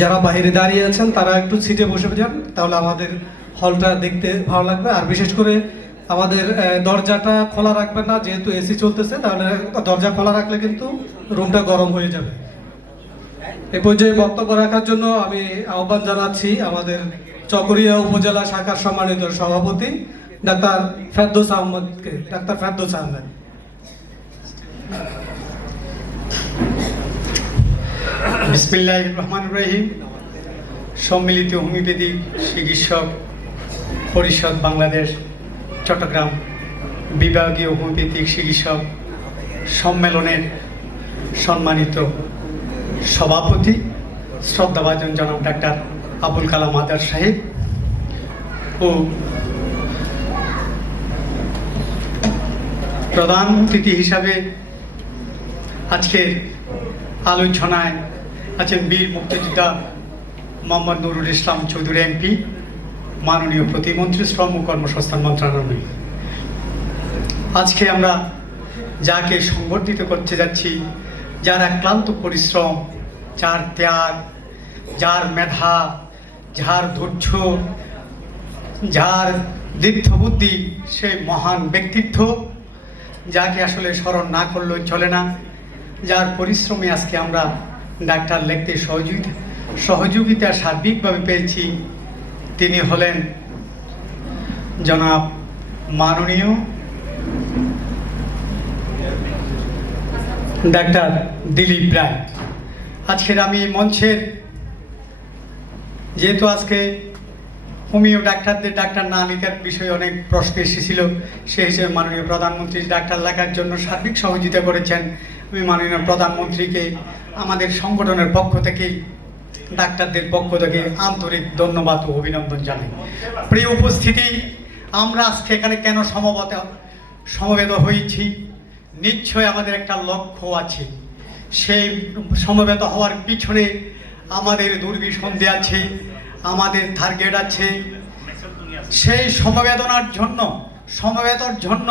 যারা বাইরে দাঁড়িয়ে আছেন তারা একটু সিটে বসে যান, তাহলে আমাদের হলটা দেখতে ভালো লাগবে। আর বিশেষ করে আমাদের দরজাটা খোলা রাখবেন না, যেহেতু এসি চলতেছে, তাহলে দরজা খোলা রাখলে কিন্তু রুমটা গরম হয়ে যাবে। এই পর্যায়ে বক্তব্য রাখার জন্য আমি আহ্বান জানাচ্ছি আমাদের চকরিয়া উপজেলা শাখার সম্মানিত সভাপতি ডাক্তার ফেরদৌস আহমদকে। ডাক্তার ফেরদৌস আহমেদ। বিসমিল্লাহির রহমানির রহিম। সম্মিলিত হোমিওপ্যাথিক চিকিৎসক পরিষদ বাংলাদেশ চট্টগ্রাম বিভাগীয় হোমিওপ্যাথিক চিকিৎসক সম্মেলনের সম্মানিত সভাপতি শ্রদ্ধাভাজন জনাব ডাক্তার আবুল কালাম আজাদ সাহেব ও প্রধান অতিথি হিসাবে আজকের আলোচনায় আছেন বীর মুক্তিযোদ্ধা মোহাম্মদ নুরুল ইসলাম চৌধুরী এমপি, মাননীয় প্রতিমন্ত্রী, শ্রম ও কর্মসংস্থান মন্ত্রণালয়। আজকে আমরা যাকে সংবর্ধিত করতে যাচ্ছি, যার ক্লান্ত পরিশ্রম, যার ত্যাগ, যার মেধা, যার ধৈর্য, যার দীপ্ত বুদ্ধি, সেই মহান ব্যক্তিত্ব, যাকে আসলে স্মরণ না করলেও চলে না, যার পরিশ্রমে আজকে আমরা ডাক্তার লিখতে সহযোগিতা সার্বিকভাবে পেয়েছি, তিনি হলেন জনাব মাননীয় ডাক্তার দিলীপ রায়। আজকের আমি মঞ্চের, যেহেতু আজকে হোমিও ডাক্তারদের ডাক্তার না লেখার বিষয়ে অনেক প্রশ্ন এসেছিল, সেই হিসেবে মাননীয় প্রধানমন্ত্রী ডাক্তার লেখার জন্য সার্বিক সহযোগিতা করেছেন। আমি মাননীয় প্রধানমন্ত্রীকে আমাদের সংগঠনের পক্ষ থেকে, ডাক্তারদের পক্ষ থেকে আন্তরিক ধন্যবাদ ও অভিনন্দন জানাই। প্রিয় উপস্থিতি, আমরা আজকে এখানে কেন সমবেত হয়েছি? নিশ্চয় আমাদের একটা লক্ষ্য আছে। সেই সমবেত হওয়ার পিছনে আমাদের দুর্বিসন্ধি আছে, আমাদের টার্গেট আছে। সেই সমবেতর জন্য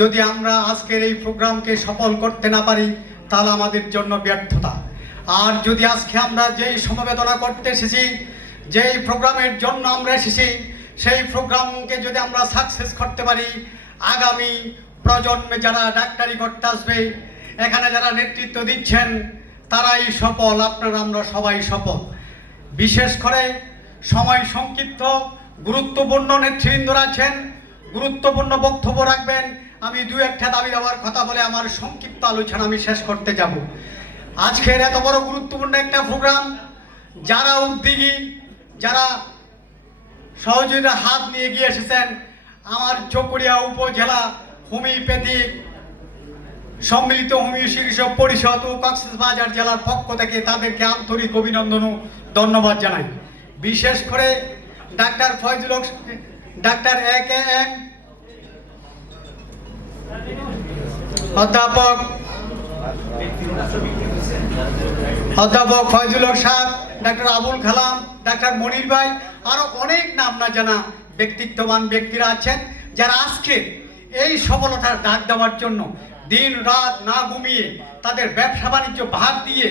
যদি আমরা আজকের এই প্রোগ্রামকে সফল করতে না পারি, তাহলে আমাদের জন্য ব্যর্থতা। আর যদি আজকে আমরা যেই সমবেদনা করতে এসেছি, যেই প্রোগ্রামের জন্য আমরা এসেছি, সেই প্রোগ্রামকে যদি আমরা সাকসেস করতে পারি, আগামী প্রজন্মে যারা ডাক্তারি করতে আসবে, এখানে যারা নেতৃত্ব দিচ্ছেন, তারাই সফল, আপনারা আমরা সবাই সফল। বিশেষ করে সময় সংক্ষিপ্ত, গুরুত্বপূর্ণ নেতৃবৃন্দরা আছেন, গুরুত্বপূর্ণ বক্তব্য রাখবেন। আমি দু একটা দাবি দেওয়ার কথা বলে আমার সংক্ষিপ্ত আলোচনা আমি শেষ করতে যাব। আজকের এত বড় গুরুত্বপূর্ণ একটা প্রোগ্রাম, যারা উদ্যোগী, যারা সহযোগিতা হাত নিয়ে এগিয়ে এসেছেন, আমার চকরিয়া উপজেলা হোমিওপ্যাথিক সম্মিলিত হোমিও চিকিৎসক পরিষদ ও কক্সবাজার জেলার পক্ষ থেকে তাদেরকে আন্তরিক অভিনন্দন ও ধন্যবাদ জানাই। বিশেষ করে ডাক্তার ফয়জুল হক, ডাক্তার AKM অধ্যাপক ফয়জুল হক সাহেব, ডাক্তার আবুল কালাম, ডাক্তার মনির ভাই, আরো অনেক নাম না জানা ব্যক্তিত্ববান ব্যক্তিরা আছেন, যারা আজকে এই সফলতার ডাক দেওয়ার জন্য দিন রাত না ঘুমিয়ে তাদের ব্যবসা বাণিজ্য ভাগ দিয়ে,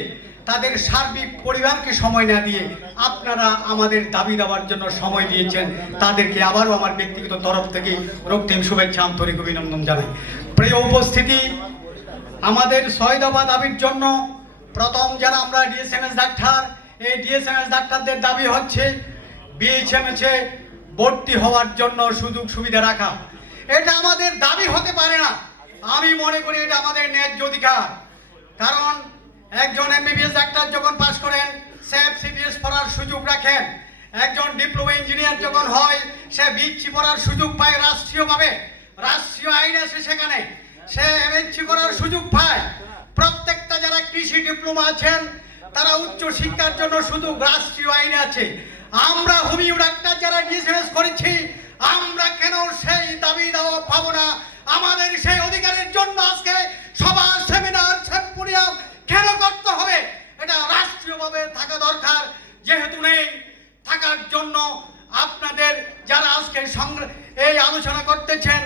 তাদের সার্বিক পরিবারকে সময় না দিয়ে আপনারা আমাদের দাবি দেওয়ার জন্য সময় দিয়েছেন। তাদেরকে আবারও আমার ব্যক্তিগত তরফ থেকে রক্তিম শুভেচ্ছা, আন্তরিক অভিনন্দন জানাই। প্রিয় উপস্থিতি, আমাদের 6 দফা দাবির জন্য প্রথম যারা আমরা DSMS ডাক্তার, এই DSMS ডাক্তারদের দাবি হচ্ছে BHMS এ ভর্তি হওয়ার জন্য সুযোগ সুবিধা রাখা। এটা আমাদের দাবি হতে পারে না, আমি মনে করি এটা আমাদের ন্যায্য অধিকার। কারণ একজন MBBS ডাক্তার যখন পাশ করেন, সে FCDS পড়ার সুযোগ রাখেন। একজন ডিপ্লোমা ইঞ্জিনিয়ার যখন হয়, সে BHC পড়ার সুযোগ পায় রাষ্ট্রীয়ভাবে, রাষ্ট্রীয় আইন আছে, সেখানে সে MHC করার সুযোগ পায়। প্রত্যেকটা যারা কৃষি ডিপ্লোমা আছেন, তারা উচ্চ শিক্ষার জন্য সুযোগ রাষ্ট্রীয় আইনে আছে। আমরা হোমিও ডাক্তার যারা DSMS করেছি, আমরা কেন সেই দাবি দেওয়া পাবো না? আমাদের সেই অধিকারের জন্য আজকে সভা, সেমিনার, সেম্পোরিয়াম কেন করতে হবে? এটা রাষ্ট্রীয়ভাবে থাকা দরকার। যেহেতু নেই, থাকার জন্য আপনাদের যারা আজকে এই আলোচনা করতেছেন,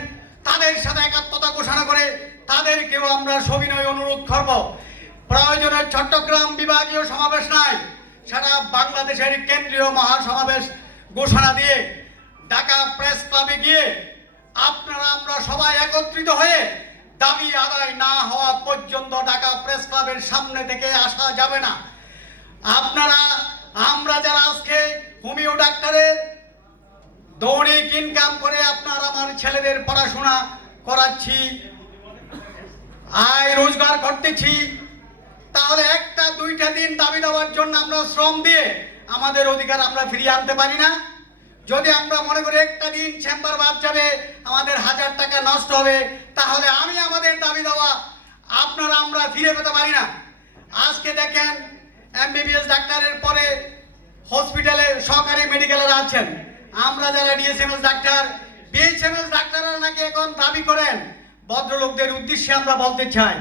তাদের সাথে একাত্মতা ঘোষণা করে তাদেরকেও আমরা সবিনয় অনুরোধ করব। প্রয়োজনে চট্টগ্রাম বিভাগীয় সমাবেশ নাই, সারা বাংলা বাংলাদেশের কেন্দ্রীয় মহাসমাবেশ ঘোষণা দিয়ে ঢাকা প্রেস ক্লাবে গিয়ে আপনারা আমরা সবাই একত্রিত হয়ে দাবি আদায় না হওয়া পর্যন্ত ঢাকা প্রেস ক্লাবের সামনে থেকে আসা যাবে না। আপনারা আমরা যারা আজকে হোমিও ডাক্তারের দৈনিক ইনকাম করে আপনার আমার ছেলেদের পড়াশোনা করাচ্ছি, আয় রোজগার করতেছি, তাহলে একটা দুইটা দিন দাবি দেওয়ার জন্য আমরা শ্রম দিয়ে আমাদের অধিকার আমরা ফিরিয়ে আনতে পারি না? যদি আমরা মনে করি একটা দিন চেম্বার বাদ যাবে, আমাদের 1000 টাকা নষ্ট হবে, তাহলে আমি আমাদের দাবি দেওয়া আপনারা আমরা ফিরে পেতে পারি না। আজকে দেখেন এমবিবিএস ডাক্তারের পরে হসপিটালে সরকারি মেডিকেলে আছেন, আমরা যারা ডিএসএমএস ডাক্তার বিএইচএমএস ডাক্তাররা নাকি এখন দাবি করেন। ভদ্রলোকদের উদ্দেশ্যে আমরা বলতে চাই,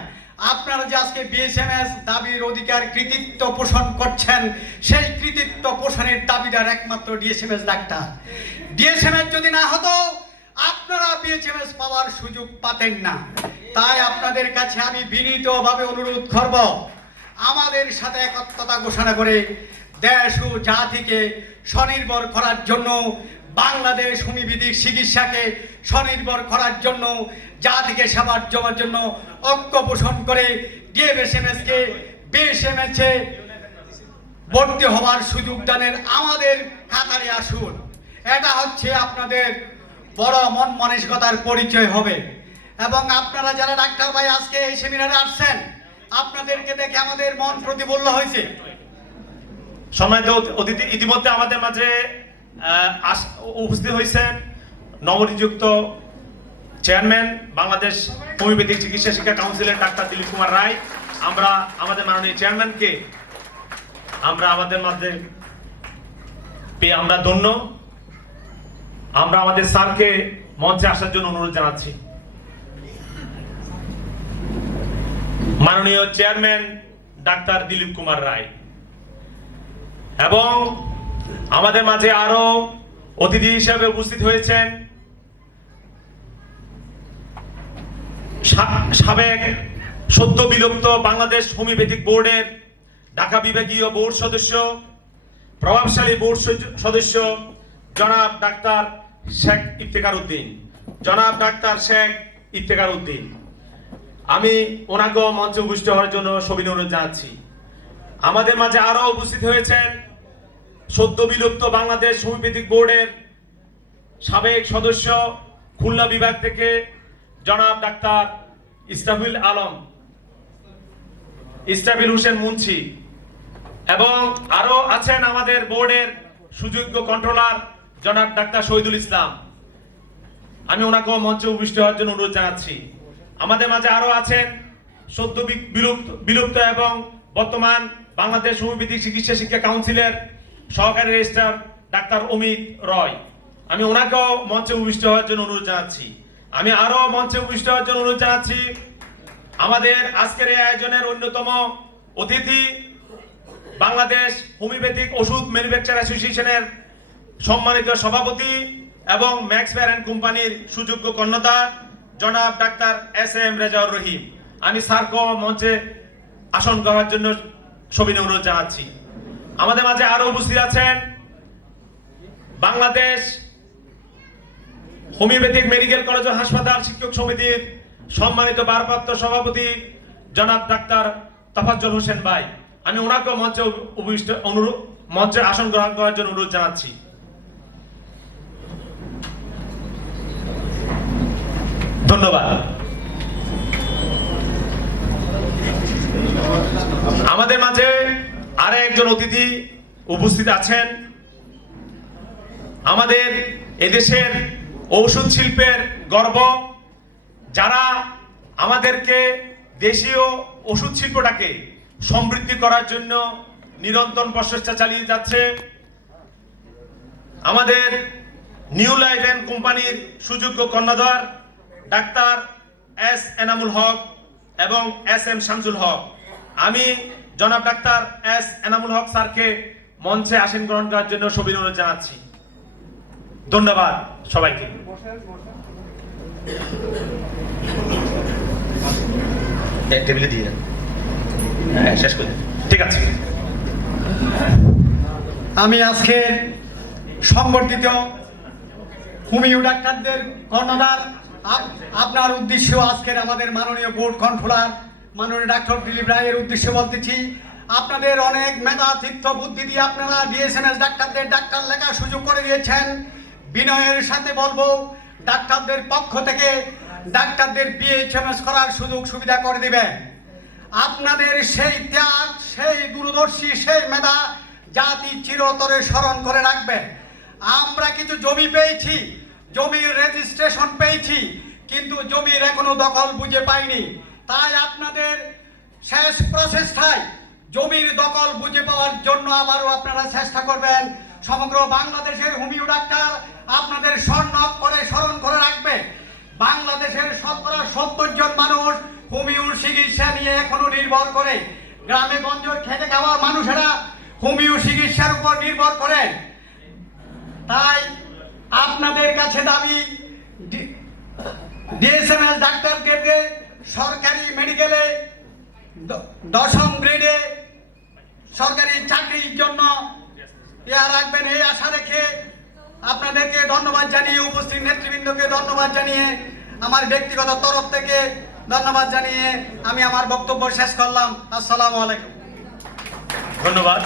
আপনারা যে আজকে বিএসএমএস দাবির অধিকার কৃতিত্ব পোষণ করছেন, সেই কৃতিত্ব পোষণের দাবিদার একমাত্র ডিএসএমএস ডাক্তার। ডিএসএমএস যদি না হতো আপনারা বিএইচএমএস পাওয়ার সুযোগ পাতেন না। তাই আপনাদের কাছে আমি বিনীতভাবে অনুরোধ করব, আমাদের সাথে একত্রতা ঘোষণা করে দেশ ও জাতিকে স্বনির্ভর করার জন্য, বাংলাদেশ হোমিওপ্যাথিক চিকিৎসাকে স্বনির্ভর করার জন্য, জাতিকে সেবার জমার জন্য ঐক্য পোষণ করে ডিএসএমএসকে বিএসএমএসে ভর্তি হওয়ার সুযোগ দানের আমাদের কাতারে আসুন। এটা হচ্ছে আপনাদের বড় মন মানসিকতার পরিচয় হবে। এবং আপনারা যারা ডাক্তার ভাই আজকে এই সেমিনারে আসছেন, আপনাদেরকে দেখে আমাদের মন প্রতিফুল্ল হয়েছে। সম্মানিত অতিথি, ইতিমধ্যে আমাদের মাঝে উপস্থিত হয়েছেন নবনিযুক্ত চেয়ারম্যান বাংলাদেশ হোমিওপ্যাথিক চিকিৎসা শিক্ষা কাউন্সিলের ডাক্তার দিলীপ কুমার রায়। আমরা আমাদের মাননীয় চেয়ারম্যানকে আমরা আমাদের মাঝে পেয়ে আমরা ধন্য। আমরা আমাদের স্যারকে মঞ্চে আসার জন্য অনুরোধ জানাচ্ছি। মাননীয় চেয়ারম্যান ডাক্তার দিলীপ কুমার রায় এবং আমাদের মাঝে আরো অতিথি হিসেবে উপস্থিত হয়েছেন সাবেক সদ্য বিলুপ্ত বাংলাদেশ হোমিওপ্যাথিক বোর্ডের ঢাকা বিভাগীয় বোর্ড সদস্য, প্রভাবশালী বোর্ড সদস্য জনাব ডাক্তার শেখ ইফতেখার উদ্দিন। জনাব ডাক্তার শেখ ইফতেখার উদ্দিন, আমি ওনাকে মঞ্চে উপস্থিত হওয়ার জন্য সবিনয় অনুরোধ জানাচ্ছি। আমাদের মাঝে আরো উপস্থিত হয়েছেন সদ্য বিলুপ্ত বাংলাদেশ হোমিওপ্যাথিক বোর্ডের সাবেক সদস্য, খুলনা বিভাগ থেকে জনাব ডাক্তার ইস্তাফিল হোসেন মুন্সি, এবং আরো আছেন আমাদের বোর্ডের সুযোগ্য কন্ট্রোলার জনাব ডাক্তার শহীদুল ইসলাম। আমি ওনাকে মঞ্চে উপস্থিত হওয়ার জন্য অনুরোধ জানাচ্ছি। আমাদের মাঝে আরো আছেন সদ্য বিলুপ্ত এবং বর্তমান বাংলাদেশ হোমিওপ্যাথিক চিকিৎসা শিক্ষা কাউন্সিলের সহকারী রেজিস্ট্রার ডাক্তার অমিত রয়। আমি ওনাকেও মঞ্চে উপস্থিত হওয়ার জন্য অনুরোধ জানাচ্ছি। আমি আরো মঞ্চে উপস্থিত হওয়ার জন্য অনুরোধ জানাচ্ছি আমাদের আজকের এই আয়োজনের অন্যতম অতিথি, বাংলাদেশ হোমিওপ্যাথিক ওষুধ ম্যানুফ্যাকচার অ্যাসোসিয়েশনের সম্মানিত সভাপতি এবং ম্যাক্স ফেয়ার অ্যান্ড কোম্পানির সুযোগ্য কর্ণধার জনাব ডাক্তার এস.এম. রেজাউর রহিম। আমি স্যারকে মঞ্চে আসন গ্রহণের জন্য সবিনয় অনুরোধ জানাচ্ছি। আমাদের মাঝে আরো উপস্থিত আছেন বাংলাদেশ হোমিওপ্যাথিক মেডিকেল কলেজ ও হাসপাতাল শিক্ষক সমিতির সম্মানিত ভারপ্রাপ্ত সভাপতি জনাব ডাক্তার তাফাজ্জল হোসেন ভাই। আমি ওনাকে মঞ্চে আসন গ্রহণ করার জন্য অনুরোধ জানাচ্ছি। ধন্যবাদ। আমাদের মাঝে আরো একজন অতিথি উপস্থিত আছেন, আমাদের এদেশের ঔষধ শিল্পের গর্ব, যারা আমাদেরকে দেশীয় ওষুধ শিল্পটাকে সমৃদ্ধি করার জন্য নিরন্তর প্রচেষ্টা চালিয়ে যাচ্ছে। আমাদের নিউ লাইফ এন্ড কোম্পানির সুযোগ্য কর্ণধার ডাক্তার এস এনামুল হক এবং এস.এম. শামসুল হক। আমি জনাব ডাক্তার এস এনামুল হক স্যারকে মঞ্চে আসন গ্রহণ করার জন্য সবিনয় অনুরোধ জানাচ্ছি। ধন্যবাদ সবাইকে। টেবিলে দিয়ে শেষ করে, ঠিক আছে। আমি আজকের সংবর্ধিত হোমিও ডাক্তারদের কর্ণধার আপনার উদ্দেশ্য আজকের আমাদের মাননীয় বোর্ড কন্ট্রোলার মাননীয় ডাক্তার দিলীপ রায়ের উদ্দেশ্যে বলতেছি, আপনাদের অনেক মেধা চিত্ত বুদ্ধি দিয়ে আপনারা ডিএসএমএস ডাক্তারদের ডাক্তার লেখার সুযোগ করে দিয়েছেন। বিনয়ের সাথে বলবো, ডাক্তারদের পক্ষ থেকে ডাক্তারদের বিএইচএমএস করার সুযোগ সুবিধা করে দিবেন। আপনাদের সেই ত্যাগ, সেই দূরদর্শী, সেই মেধা জাতি চিরতরে স্মরণ করে রাখবে। আমরা কিছু জমি পেয়েছি, জমির রেজিস্ট্রেশন পেয়েছি, কিন্তু জমির এখনো দখল বুঝে পাইনি। তাই আপনাদের শেষ প্রচেষ্টায় জমির দখল বুঝে পাওয়ার জন্য আবারও আপনারা চেষ্টা করবেন। সমগ্র বাংলাদেশের হোমিও ডাক্তার আপনাদের স্মরণ করে স্মরণ করে রাখবে। বাংলাদেশের 70 জন মানুষ হোমিওর চিকিৎসা নিয়ে এখনো নির্ভর করে। গ্রামে গঞ্জে খেটে খাওয়া মানুষেরা হোমিও চিকিৎসার উপর নির্ভর করেন। তাই আপনাদের কাছে দাবি, ডিএসএমএস ডাক্তারকে সরকারি মেডিকেলে 10ম গ্রেডে সরকারি চাকরির জন্য রাখবেন, এই আশা রেখে আপনাদেরকে ধন্যবাদ জানিয়ে, উপস্থিত নেতৃবৃন্দকে ধন্যবাদ জানিয়ে, আমার ব্যক্তিগত তরফ থেকে ধন্যবাদ জানিয়ে আমি আমার বক্তব্য শেষ করলাম। আসসালামু আলাইকুম। ধন্যবাদ।